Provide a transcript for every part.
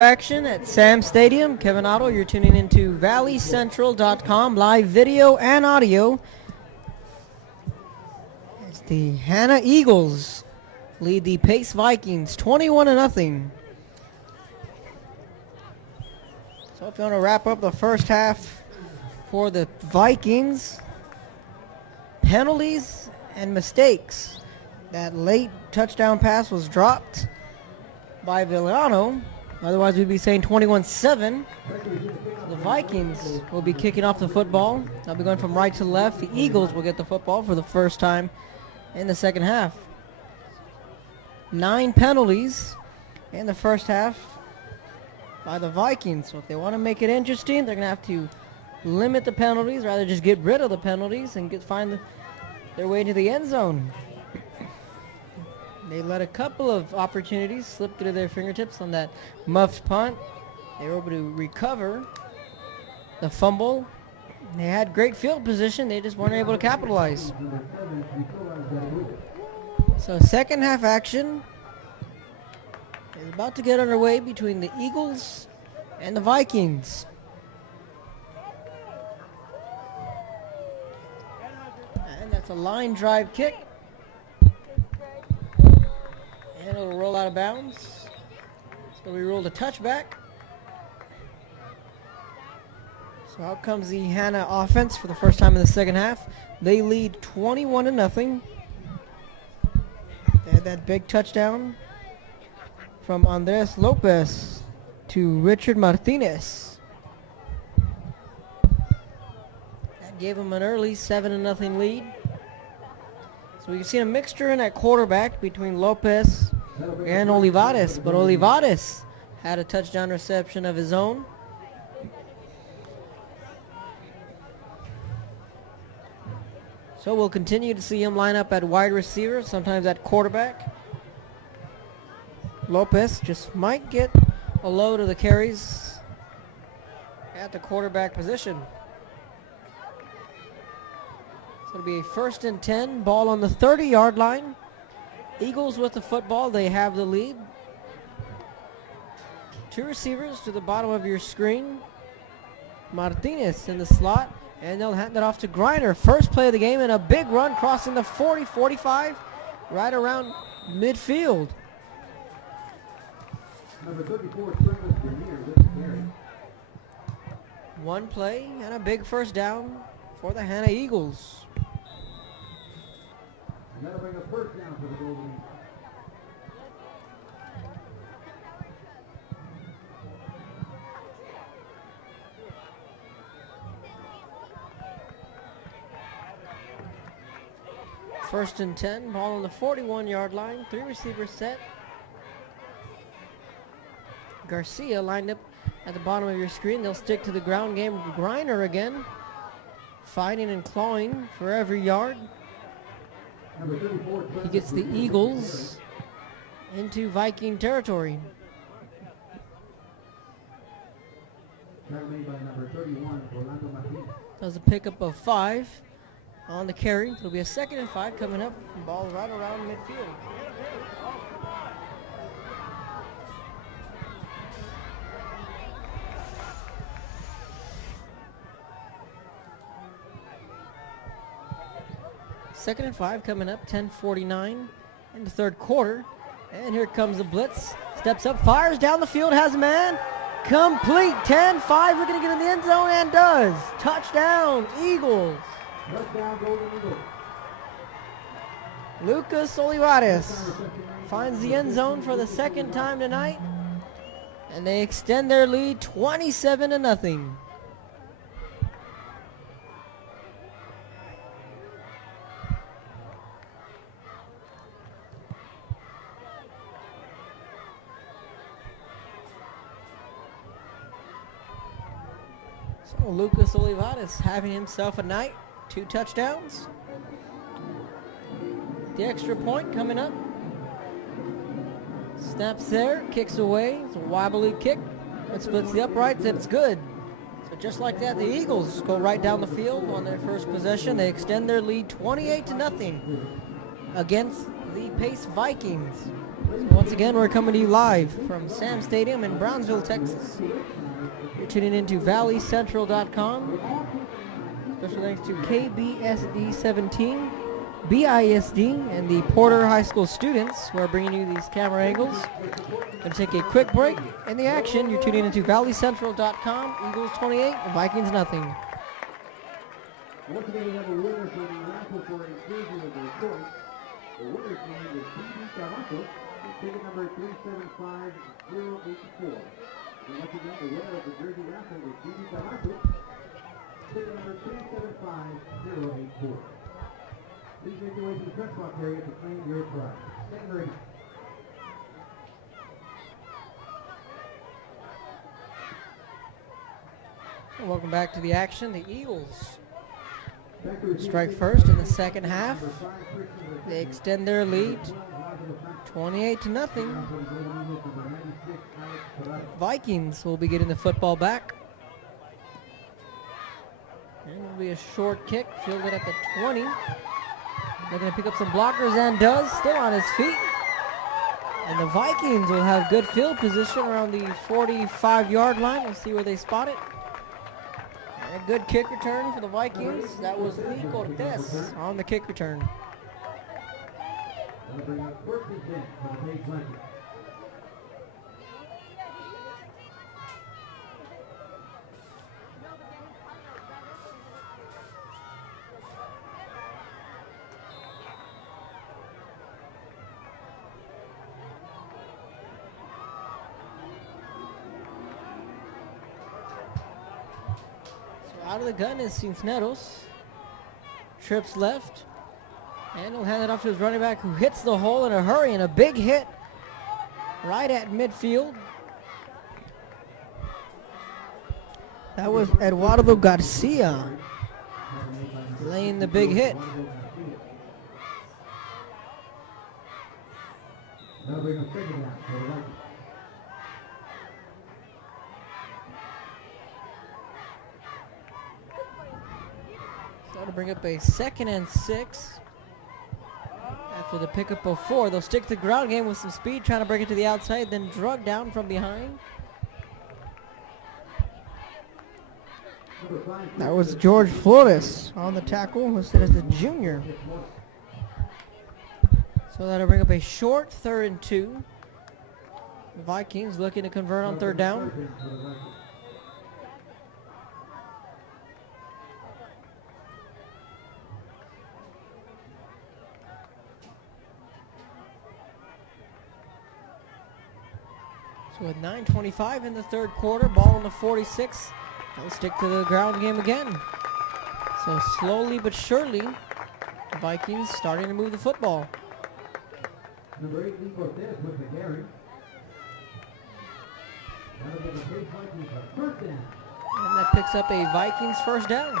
Action at Sam Stadium. Kevin Otto, you're tuning into valleycentral.com, live video and audio. As the Hanna Eagles lead the Pace Vikings 21-0. So if you want to wrap up the first half for the Vikings, penalties and mistakes. That late touchdown pass was dropped by Villano. Otherwise, we'd be saying 21-7. The Vikings will be kicking off the football. They'll be going from right to left. The Eagles will get the football for the first time in the second half. 9 penalties in the first half by the Vikings. So if they want to make it interesting, they're going to have to limit the penalties, rather just get rid of the penalties and find their way into the end zone. They let a couple of opportunities slip through their fingertips on that muffed punt. They were able to recover the fumble. They had great field position. They just weren't able to capitalize. So second half action is about to get underway between the Eagles and the Vikings. And that's a line drive kick. And it'll roll out of bounds. So we rolled a touchback. So out comes the Hanna offense for the first time in the second half. They lead 21-0. They had that big touchdown from Andres Lopez to Richard Martinez. That gave them an early 7-0 lead. So we can see a mixture in at quarterback between Lopez and Olivares, but Olivares had a touchdown reception of his own. So we'll continue to see him line up at wide receiver, sometimes at quarterback. Lopez just might get a load of the carries at the quarterback position. So it'll be a 1st and 10, ball on the 30-yard line. Eagles with the football, they have the lead. 2 receivers to the bottom of your screen. Martinez in the slot, and they'll hand it off to Griner. First play of the game, and a big run crossing the 40-45, right around midfield. Number 34, Premier with the carry. One play and a big first down for the Hanna Eagles. And that'll bring a first down for the Golden. First and 10, ball on the 41-yard line. 3 receivers set. Garcia lined up at the bottom of your screen. They'll stick to the ground game. Griner again, fighting and clawing for every yard. He gets the Eagles into Viking territory. Does a pickup of 5 on the carry. It'll be a 2nd and 5 coming up. Ball right around midfield. Second and 5 coming up, 10:49 in the third quarter. And here comes the blitz. Steps up, fires down the field, has a man. Complete, 10-5, looking to get in the end zone, and does. Touchdown, Eagles. Touchdown, Golden Eagles. Lucas Olivares finds the end zone for the second time tonight. And they extend their lead 27-0. So Lucas Olivares having himself a night. 2 touchdowns. The extra point coming up. Snaps there, kicks away. It's a wobbly kick. It splits the uprights, and it's good. So just like that, the Eagles go right down the field on their first possession. They extend their lead 28-0 against the Pace Vikings. So once again, we're coming to you live from Sam Stadium in Brownsville, Texas. You're tuning into valleycentral.com. Special thanks to KBSD 17, BISD, and the Porter High School students who are bringing you these camera angles. Going to take a quick break in the action. You're tuning into valleycentral.com. Eagles 28, Vikings nothing. Once again, we have a winner for the raffle for a jersey of their choice. The winner's name is T.D. Cavaco, with ticket number 375084. And once again, the winner of the jersey raffle is T.D. Cavaco, ticket number 375084. Please make your way to the press box area to claim your prize. Thank you very much. Welcome back to the action. The Eagles strike first in the second half. They extend their lead 28-0. Vikings will be getting the football back. And it'll be a short kick, fielded at the 20. They're going to pick up some blockers and does, still on his feet. And the Vikings will have good field position around the 45-yard line. We'll see where they spot it. And a good kick return for the Vikings. That was Lee Cortez on the kick return. That'll bring up first and 10 for the Page Vikings. Out of the gun is Cisneros. Trips left. And he'll hand it off to his running back, who hits the hole in a hurry, and a big hit right at midfield. That was Eduardo Garcia laying the big hit. That'll bring up second down for the Vikings. To bring up a 2nd and 6. After the pickup of 4, they'll stick to the ground game with some speed, trying to break it to the outside, then drug down from behind. That was George Flores on the tackle, listed as a junior. So that'll bring up a short 3rd and 2. The Vikings looking to convert on 3rd down. So with 9:25 in the 3rd quarter, ball on the 46. They'll stick to the ground game again. So slowly but surely, the Vikings starting to move the football. Number 8, Lee Cortez with the carry. That'll give the Page Vikings a first down. And that picks up a Vikings 1st down.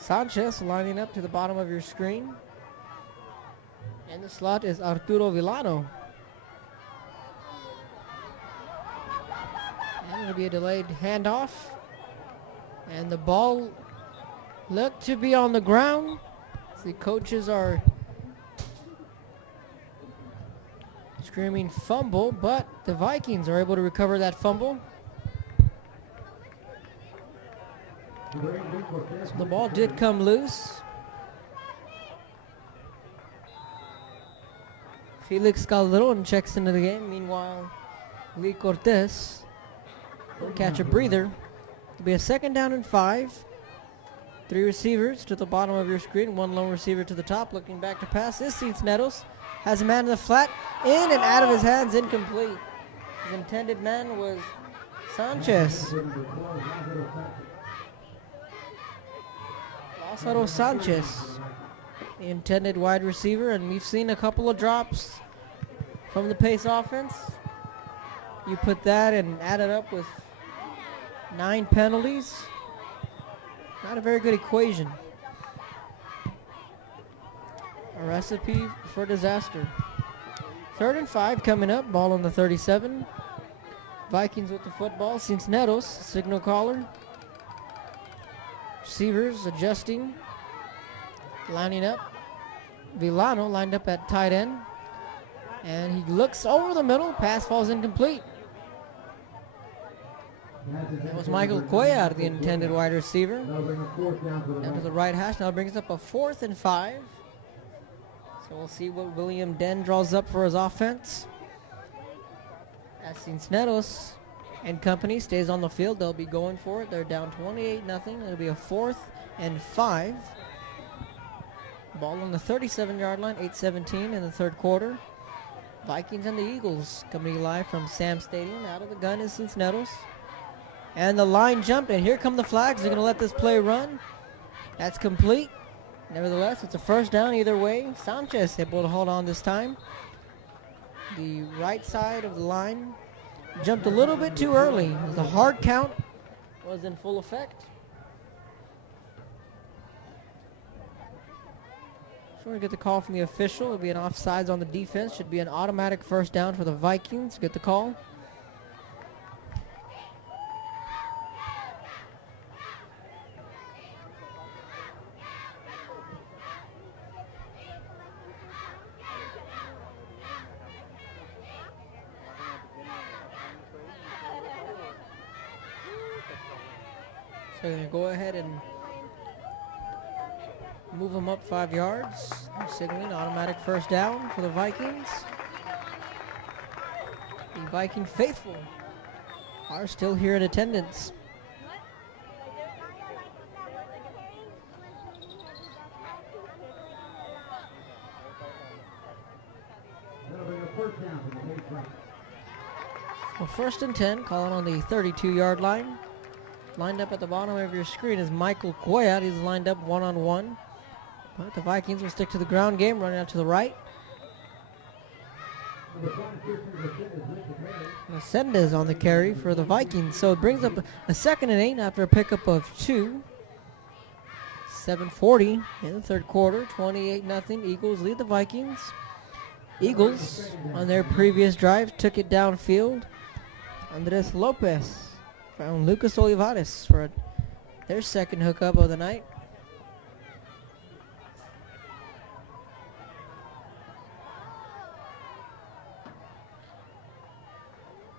Sanchez lining up to the bottom of your screen. In the slot is Arturo Villano. And it'll be a delayed handoff. And the ball looked to be on the ground. The coaches are screaming fumble, but the Vikings are able to recover that fumble. So the ball did come loose. Felix Calderon checks into the game. Meanwhile, Lee Cortez will catch a breather. It'll be a 2nd down and 5. 3 receivers to the bottom of your screen. 1 lone receiver to the top. Looking back to pass. This Cisneros has a man in the flat. In and out of his hands. Incomplete. His intended man was Sanchez. Lázaro Sanchez, the intended wide receiver, and we've seen a couple of drops from the pace offense. You put that and add it up with 9 penalties. Not a very good equation. A recipe for disaster. 3rd and 5 coming up. Ball on the 37. Vikings with the football. Cisneros, signal caller. Receivers adjusting, lining up. Villano lined up at tight end. And he looks over the middle. Pass falls incomplete. That was Michael Cuellar, the intended wide receiver. Down to the right hash. Now brings up a 4th and 5. So we'll see what William Den draws up for his offense. As Cisneros and company stays on the field, they'll be going for it. They're down 28-0. It'll be a 4th and 5. Ball on the 37-yard line, 8:17 in the third quarter. Vikings and the Eagles coming live from Sam Stadium. Out of the gun is Cisneros. And the line jumped, and here come the flags. They're going to let this play run. That's complete. Nevertheless, it's a first down either way. Sanchez able to hold on this time. The right side of the line jumped a little bit too early. The hard count was in full effect. So we get the call from the official. It'll be an offsides on the defense. Should be an automatic first down for the Vikings. Get the call. So they're going to go ahead and move them up 5 yards. They're signaling automatic first down for the Vikings. The Viking faithful are still here in attendance. Well, 1st and 10, calling on the 32-yard line. Lined up at the bottom of your screen is Michael Cuellar. He's lined up one-on-one. But the Vikings will stick to the ground game, running out to the right. Ascendez on the carry for the Vikings. So it brings up a 2nd and 8 after a pickup of 2. 7:40 in the third quarter. 28-0. Eagles lead the Vikings. Eagles, on their previous drive, took it downfield. Andres Lopez found Lucas Olivares for their second hookup of the night.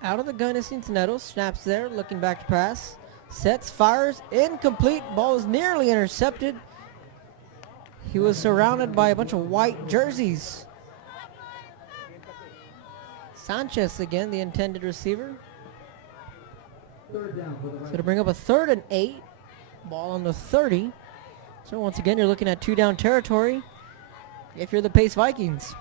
Out of the gun is Cisneros. Snaps there, looking back to pass. Sets, fires, incomplete. Ball is nearly intercepted. He was surrounded by a bunch of white jerseys. Sanchez again, the intended receiver. So to bring up a 3rd and 8. Ball on the 30. So once again, you're looking at 2-down territory if you're the Pace Vikings.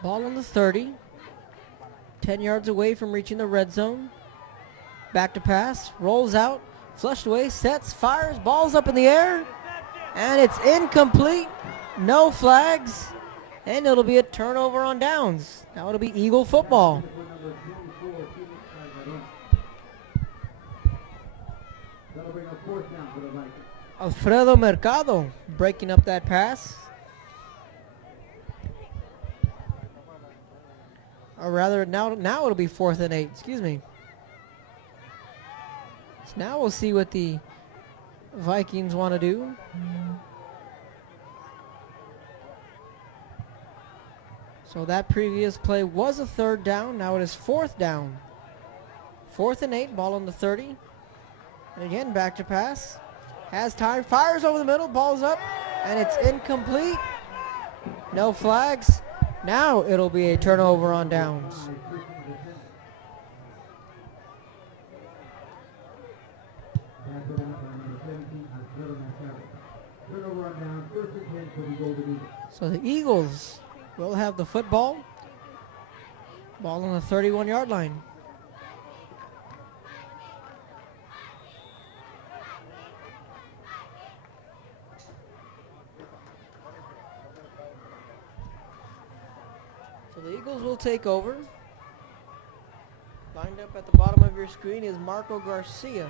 Ball on the 30. 10 yards away from reaching the red zone. Back to pass. Rolls out. Flushed away. Sets. Fires. Ball's up in the air. And it's incomplete. No flags. And it'll be a turnover on downs. Now it'll be Eagle football. Alfredo Mercado breaking up that pass. Or rather, now it'll be 4th and 8. Excuse me. So now we'll see what the Vikings want to do. So that previous play was a 3rd down. Now it is 4th down. 4th and 8. Ball on the 30. And again, back to pass. Has time. Fires over the middle. Ball's up. And it's incomplete. No flags. Now it'll be a turnover on downs. So the Eagles will have the football. Ball on the 31-yard line. So the Eagles will take over. Lined up at the bottom of your screen is Marco Garcia.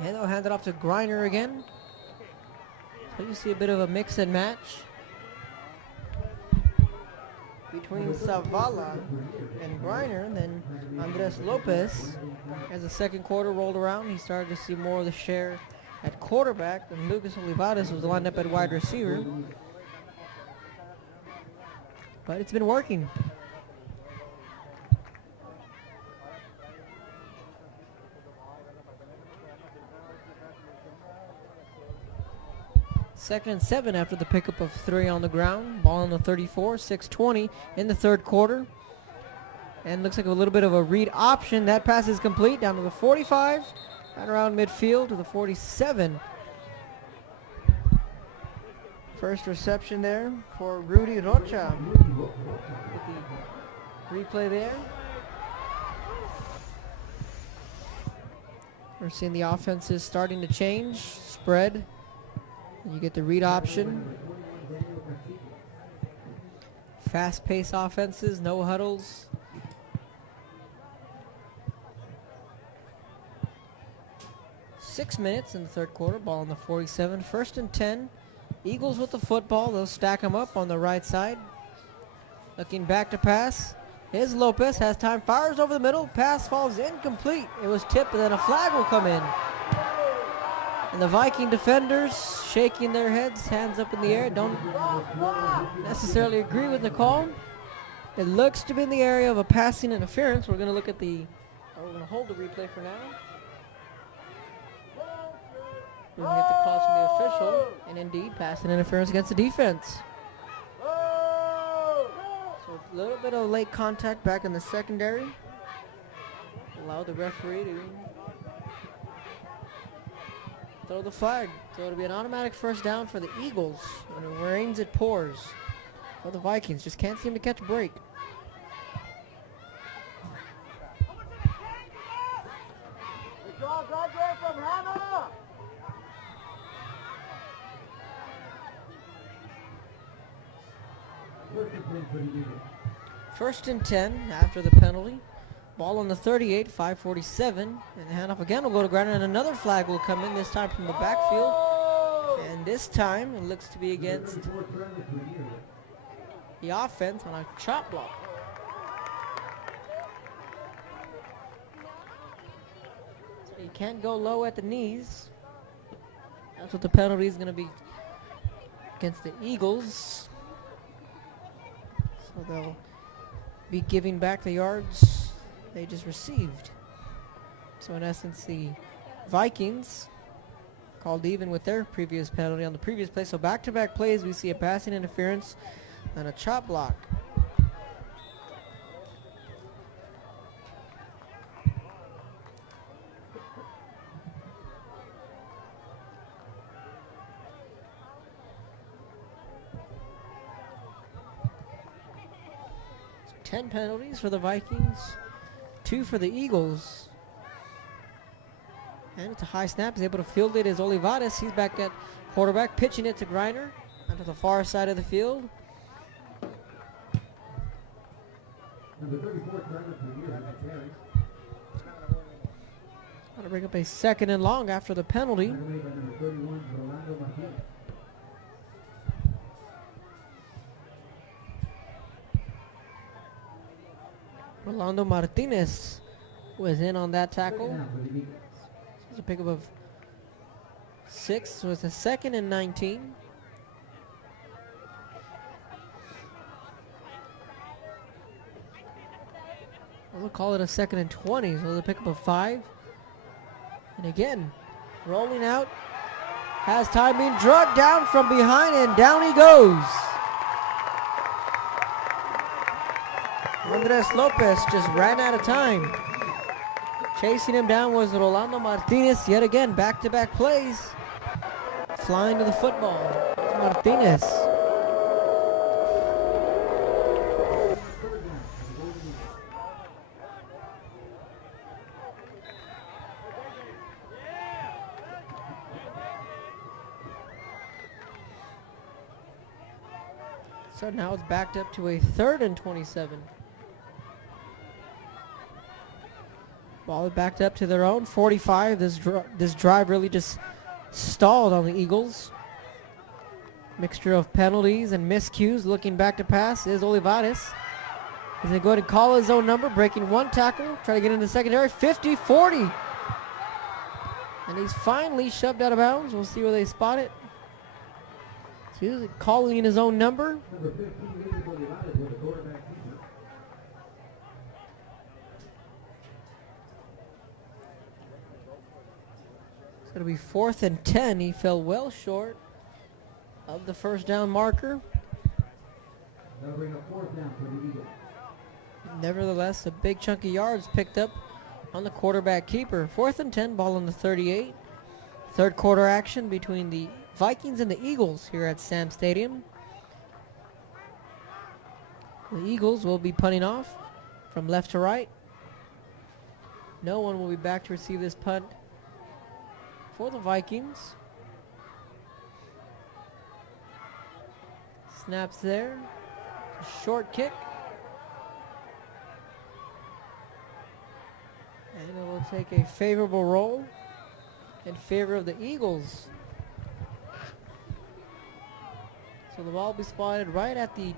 And they'll hand it off to Griner again. So you see a bit of a mix and match. between Zavala and Griner. And then Andres Lopez, as the second quarter rolled around, he started to see more of the share at quarterback, and Lucas Olivares was lined up at wide receiver. But it's been working. Second and 7 after the pickup of 3 on the ground. Ball on the 34, 6:20 in the third quarter. And looks like a little bit of a read option. That pass is complete down to the 45 and around midfield to the 47. First reception there for Rudy Rocha. With the replay there. We're seeing the offenses starting to change. Spread. You get the read option. Fast-paced offenses, no huddles. Six minutes in the third quarter. Ball on the 47. First and 10. Eagles with the football. They'll stack them up on the right side. Looking back to pass. Here's Lopez. Has time. Fires over the middle. Pass falls incomplete. It was tipped, but then a flag will come in. And the Viking defenders shaking their heads, hands up in the air, don't necessarily agree with the call. It looks to be in the area of a passing interference. We're going to look at we're going to hold the replay for now. We're going to get the calls from the official, and indeed, passing interference against the defense. So a little bit of late contact back in the secondary. Allow the referee to throw the flag. So it'll be an automatic first down for the Eagles. When it rains, it pours. For the Vikings, just can't seem to catch a break. From Hanna. First and 10 after the penalty. Ball on the 38, 5:47. And the handoff again will go to ground, and another flag will come in, this time from the backfield. And this time it looks to be against the offense on a chop block. So you can't go low at the knees. That's what the penalty is going to be against the Eagles. So they'll be giving back the yards they just received. So in essence, the Vikings called even with their previous penalty on the previous play. So back-to-back plays, we see a passing interference and a chop block. So 10 penalties for the Vikings. 2 for the Eagles. And it's a high snap. He's able to field it as Olivares. He's back at quarterback, pitching it to Griner onto the far side of the field. Number 34, Griner for you, has the carry. Want to bring up a second and long after the penalty. By number 31, Rolando Martinez. Rolando Martinez was in on that tackle. Now for the Eagles. It's a pickup of 6. So it's a second and 19. We'll call it a second and 20. So the pickup of 5. And again, rolling out. Has time being drugged down from behind, and down he goes. Andres Lopez just ran out of time. Chasing him down was Rolando Martinez. Yet again, back-to-back plays. Flying to the football. Martinez. So now it's backed up to a 3rd and 27. Ball is backed up to their own 45. This drive really just stalled on the Eagles. Mixture of penalties and miscues. Looking back to pass is Olivares. He's going to go ahead and call his own number, breaking one tackle, trying to get into the secondary, 50-40. And he's finally shoved out of bounds. We'll see where they spot it. So he's calling in his own number. Number 15, Elizabeth United with the quarterback keeper. It's going to be 4th and 10. He fell well short of the first down marker. That'll bring up 4th down for the Eagles. Nevertheless, a big chunk of yards picked up on the quarterback keeper. 4th and 10, ball on the 38. Third quarter action between the Vikings and the Eagles here at Sam Stadium. The Eagles will be punting off from left to right. No one will be back to receive this punt for the Vikings. Snaps there. Short kick. And it will take a favorable roll in favor of the Eagles. So the ball will be spotted right at the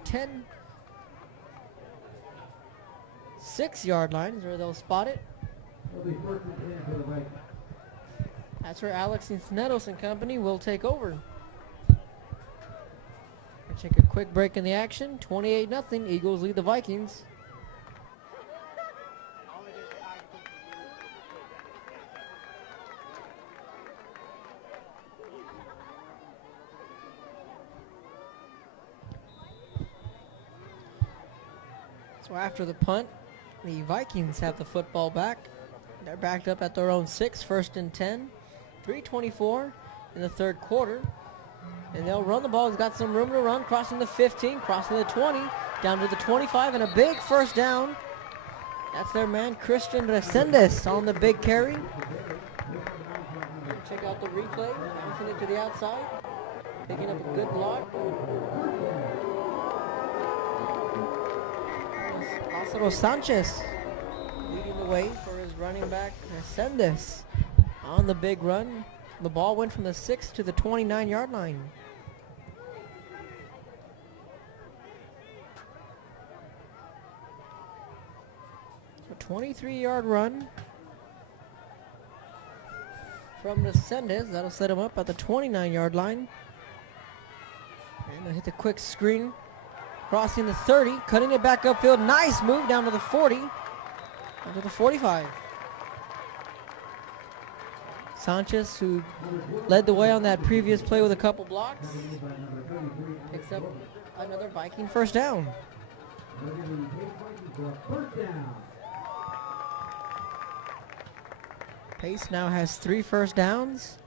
6-yard line is where they'll spot it. It'll be 1st and 10 for the Vikings. That's where Alex Cincinnati and company will take over. We'll take a quick break in the action. 28-0. Eagles lead the Vikings. So after the punt, the Vikings have the football back. They're backed up at their own 6, 1st and 10. 3:24 in the third quarter. And they'll run the ball. He's got some room to run, crossing the 15, crossing the 20, down to the 25, and a big first down. That's their man, Christian Resendes, on the big carry. Check out the replay. Bouncing it to the outside. Picking up a good block. Lázaro Sanchez leading the way for his running back, Resendes, on the big run. The ball went from the 6 to the 29-yard line. So 23-yard run from Resendes. That'll set him up at the 29-yard line. And they'll hit the quick screen. Crossing the 30, cutting it back upfield. Nice move down to the 40, down to the 45. Sanchez, who led the way on that previous play with a couple blocks, picks up another Viking first down. Pace now has 3 first downs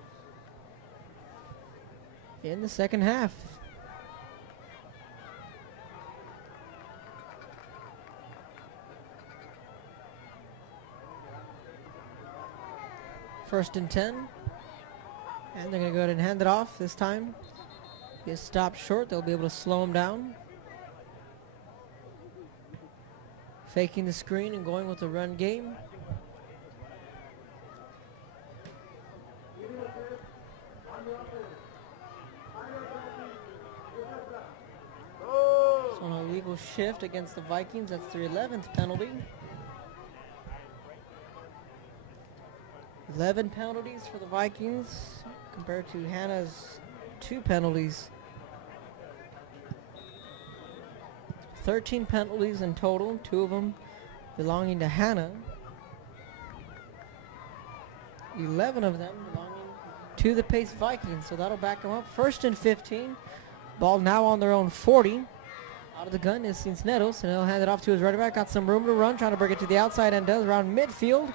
in the second half. First and 10. And they're going to go ahead and hand it off this time. He is stopped short. They'll be able to slow him down. Faking the screen and going with the run game. So an illegal shift against the Vikings. That's their 11th penalty. 11 penalties for the Vikings compared to Hanna's 2 penalties. 13 penalties in total, 2 of them belonging to Hanna. 11 of them belonging to the Pace Vikings, so that'll back them up. First and 15. Ball now on their own 40. Out of the gun is Cisneros, and he'll hand it off to his running back. Got some room to run, trying to bring it to the outside, and does around midfield.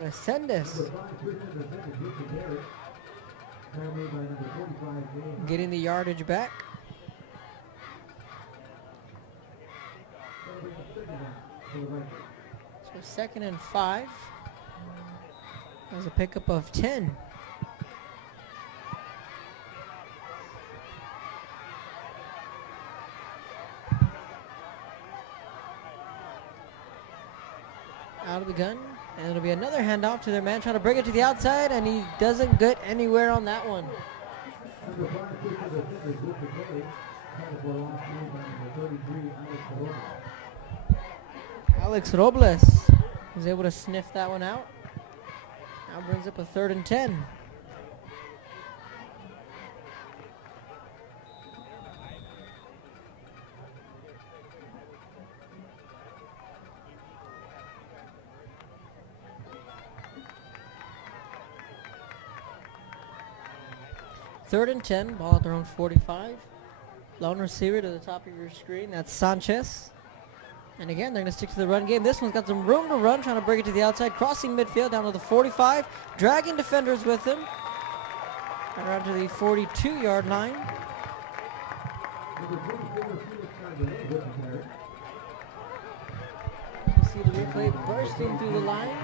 Resendes getting the yardage back. So 2nd and 5. There's a pickup of 10. Out of the gun. And it'll be another handoff to their man trying to bring it to the outside, and he doesn't get anywhere on that one. for a loss made by number 33, Alex Robles was able to sniff that one out. Now brings up a 3rd and 10. Third and 10, ball at their own 45. Lone receiver to the top of your screen, that's Sanchez. And again, they're going to stick to the run game. This one's got some room to run, trying to break it to the outside, crossing midfield down to the 45, dragging defenders with him. Around to the 42-yard line. You see the replay bursting through the line.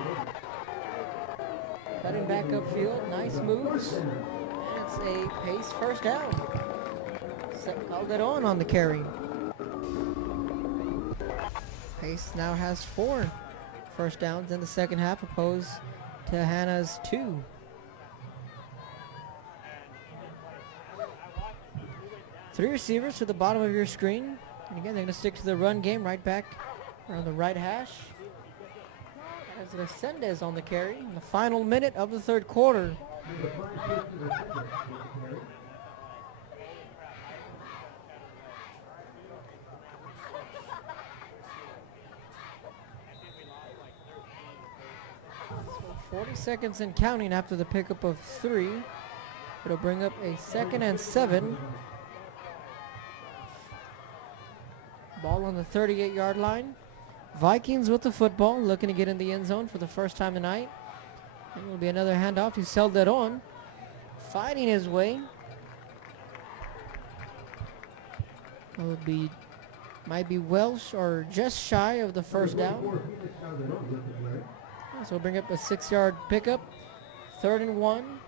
Cutting back upfield, nice moves. It's a pace first down. Called it on the carry. Pace now has 4 first downs in the second half, opposed to Hanna's 2. Three receivers to the bottom of your screen. And again, they're going to stick to the run game right back around the right hash. As Resendez on the carry in the final minute of the third quarter. So 40 seconds and counting after the pickup of 3. It'll bring up a 2nd and 7. Ball on the 38-yard line. Vikings with the football, looking to get in the end zone for the first time tonight. And will be another handoff. He's held that on. Fighting his way. Might be Welsh or just shy of the first down. So we'll bring up a 6-yard pickup. 3rd and 1.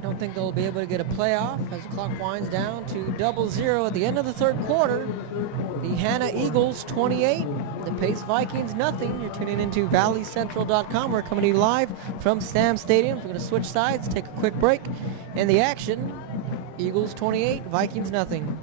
Don't think they'll be able to get a playoff as the clock winds down to 0-0 at the end of the third quarter. The Hanna Eagles 28, the Pace Vikings nothing. You're tuning into ValleyCentral.com. We're coming to you live from Sam Stadium. We're going to switch sides, take a quick break, and the action, Eagles 28, Vikings nothing.